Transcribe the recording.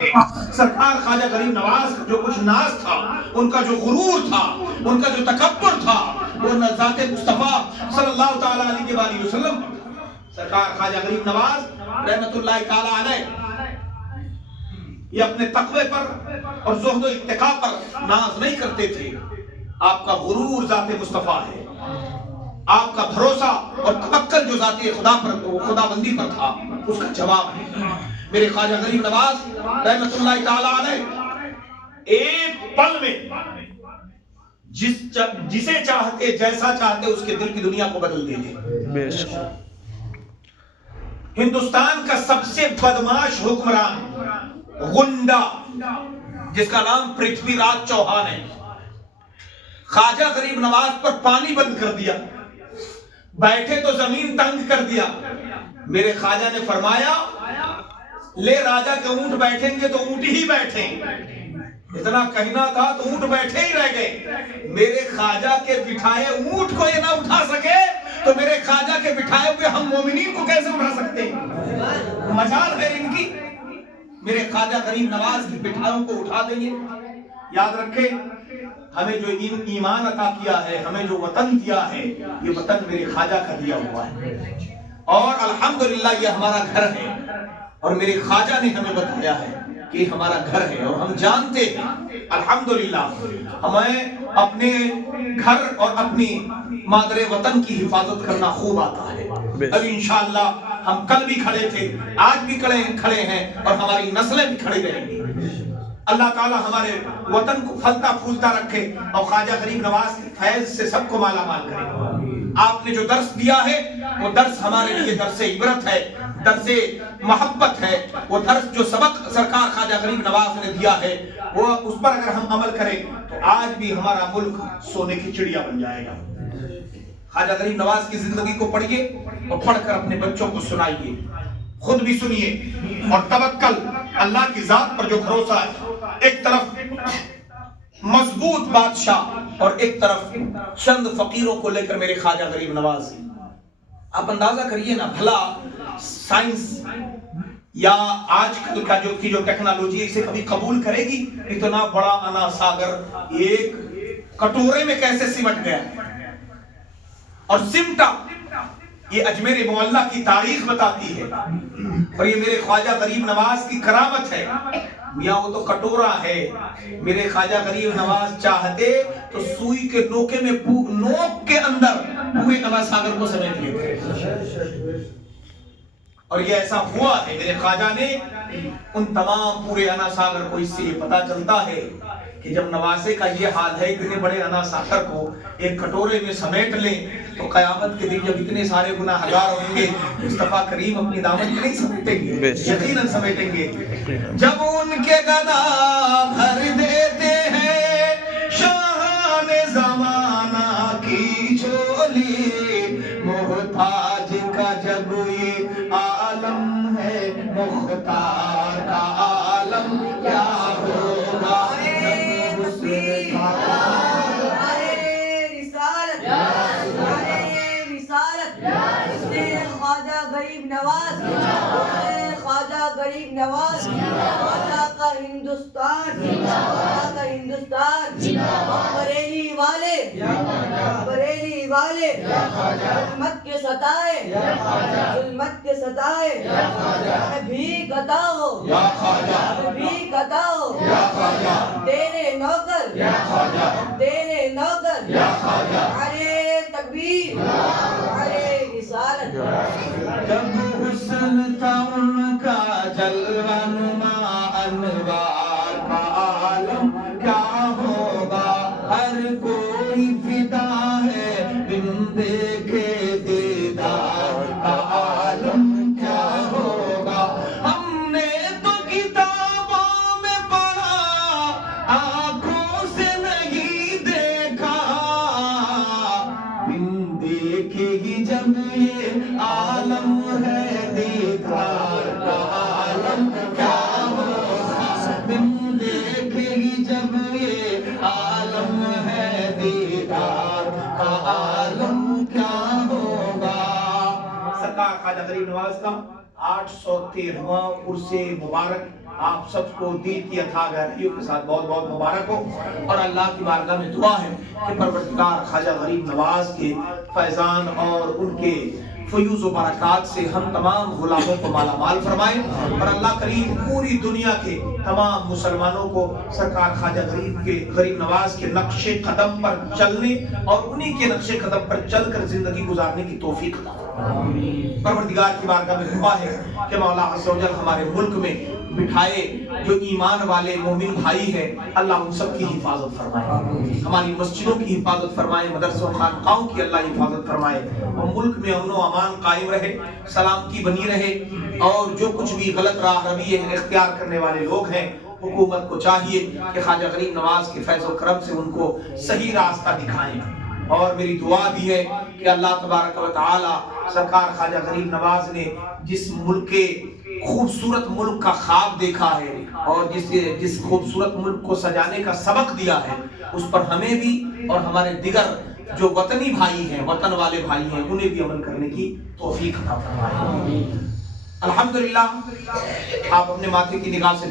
سرکار خواجہ غریب نواز کا جو کچھ ناز تھا، ان کا جو غرور تھا، ان کا جو تکبر تھا، وہ ذات مصطفیٰ صلی اللہ تعالیٰ علیہ وآلہ وسلم سرکار خواجہ غریب نواز رحمت اللہ تعالیٰ علیہ یہ اپنے تقوی پر اور زہد و اتقاء پر ناز نہیں کرتے تھے. آپ کا غرور ذات مصطفیٰ ہے، آپ کا بھروسہ اور توکل جو ذات خدا بندی پر تھا اس کا جواب ہے. میرے خواجہ غریب نواز رحمت اللہ تعالیٰ علیہ ایک پل میں جسے چاہتے جیسا چاہتے اس کے دل کی دنیا کو بدل دیتے. ہندوستان کا سب سے بدماش حکمران غنڈا جس کا نام پرتھوی راج چوہان ہے، خواجہ غریب نواز پر پانی بند کر دیا، بیٹھے تو زمین تنگ کر دیا. میرے خواجہ نے فرمایا لے راجہ کے اونٹ بیٹھیں گے تو اونٹ ہی بیٹھیں، اتنا کہنا تھا تو اونٹ بیٹھے ہی رہ گئے. میرے خواجہ کے بٹھائے اونٹ کو یہ نہ اٹھا سکے تو میرے خواجہ کے بٹھائے ہوئے ہم مومنین کو کیسے اٹھا سکتے ہیں؟ مجال ہے ان کی. میرے خواجہ غریب نواز کی بٹھائیوں کو اٹھا دیں گے. یاد رکھیں ہمیں جو ایمان عطا کیا ہے، ہمیں جو وطن دیا ہے، یہ وطن میرے خواجہ کا دیا ہوا ہے اور الحمدللہ یہ ہمارا گھر ہے اور میرے خواجہ نے ہمیں بتایا ہے کہ ہمارا گھر ہے اور ہم جانتے ہیں الحمدللہ ہمیں اپنے گھر اور اپنی مادر وطن کی حفاظت کرنا خوب آتا ہے. ابھی انشاءاللہ ہم کل بھی کھڑے تھے، آج بھی کھڑے ہیں اور ہماری نسلیں بھی کھڑی رہیں گی. اللہ تعالیٰ ہمارے وطن کو پھلتا پھولتا رکھے اور خواجہ غریب نواز کے فیض سے سب کو مالا مال کرے. آپ نے جو درس دیا ہے وہ درس ہمارے لیے درس عبرت ہے، درس محبت ہے. وہ درس جو سبق سرکار خواجہ غریب نواز نے دیا ہے وہ اس پر اگر ہم عمل کریں تو آج بھی ہمارا ملک سونے کی چڑیا بن جائے گا. خواجہ غریب نواز کی زندگی کو پڑھیے اور پڑھ کر اپنے بچوں کو سنائیے، خود بھی سنیے اور توکل اللہ کی ذات پر جو بھروسہ ہے، ایک طرف مضبوط بادشاہ اور ایک طرف چند فقیروں کو لے کر میرے خواجہ غریب نواز. آپ اندازہ کریے نا، بھلا سائنس یا آج کل کا جو ٹیکنالوجی اسے کبھی قبول کرے گی؟ اتنا بڑا انا ساگر ایک کٹورے میں کیسے سمٹ گیا اور سمٹا؟ یہ اجمیر معلیٰ کی تاریخ بتاتی ہے اور یہ میرے خواجہ غریب نواز کی کرامت ہے. میاں وہ تو کٹورا ہے، میرے خواجہ غریب نواز چاہتے تو سوئی کے نوکے میں نوک کے اندر پورے انا ساگر کو سمیٹ لیتے. اور یہ ایسا ہوا ہے، میرے خواجہ نے ان تمام پورے انا ساگر کو اس سے یہ پتا چلتا ہے کہ جب نواسے کا یہ حال ہے اتنے بڑے انا ساگر کو ایک کٹورے میں سمیٹ لیں تو قیامت کے دن جب اتنے سارے گناہ گار ہوں گے مصطفیٰ کریم اپنی دامن میں نہیں سمیٹیں گے، یقیناً سمیٹیں گے. جب ان کے گدا بھر دیتے ہیں شاہان زمانہ کی جھولی، محتاج کا جب یہ عالم ہے مختار کا عالم کیا ہوگا. خواجہ غریب نواز، خواجہ کا ہندوستان، خواجہ کا ہندوستان. بریلی والے ظلمت کے ستائے، ظلمت کے ستائے، ہمیں بھی بتاؤ، ہمیں بھی بتاؤ، تیرے نوکر، تیرے نوکر، ارے تکبیر، ارے رسالت. جب حسن تھا ان کا جلوہ نما انوار کا عالم کیا ہوگا. ہر کوئی فدا ہے بن دیکھے دیدار کا عالم کیا ہوگا. ہم نے تو کتابوں میں پڑھا آنکھوں سے نہیں دیکھا، بن دیکھے ہی جب یہ عالم ہے دیدار کا عالم کیا ہوگا. بن دیکھے ہی جب یہ عالم ہے دیدار کا عالم کیا ہوگا. سرکار خواجہ غریب نواز کا 813واں عرس مبارک آپ سب کو دین کی عطا گہرائیوں کے ساتھ بہت بہت مبارک ہو، اور اللہ کی بارگاہ میں دعا ہے کہ پروردگار خواجہ غریب نواز کے فیضان اور ان کے فیوز و برکات سے ہم تمام غلاموں کو مالا مال فرمائے، اور اللہ کریم پوری دنیا کے تمام مسلمانوں کو سرکار خواجہ غریب نواز کے نقش قدم پر چلنے اور انہی کے نقش قدم پر چل کر زندگی گزارنے کی توفیق عطا فرمائے۔ پروردگار کی بارگاہ میں دعا ہے کہ مولا عز و جل ہمارے ملک میں بٹھائے جو ایمان والے مومن بھائی ہیں، اللہ ان سب کی حفاظت فرمائے، ہماری مسجدوں کی حفاظت فرمائے، مدرسوں خانقاہوں کی اللہ حفاظت فرمائے، اور ملک میں امن و امان قائم رہے، سلامتی بنی رہے، اور جو کچھ بھی غلط راہ روی اختیار کرنے والے لوگ ہیں حکومت کو چاہیے کہ خواجہ غریب نواز کے فیض و کرم سے ان کو صحیح راستہ دکھائیں۔ اور میری دعا بھی ہے کہ اللہ تبارک و تعالی سرکار خواجہ غریب نواز نے جس ملک کے خوبصورت ملک کا خواب دیکھا ہے اور جس خوبصورت ملک کو سجانے کا سبق دیا ہے، اس پر ہمیں بھی اور ہمارے دیگر جو وطنی بھائی ہیں، وطن والے بھائی ہیں، انہیں بھی عمل کرنے کی توفیق عطا فرمائے۔ الحمدللہ آپ اپنے ماتھے کی نگاہ سے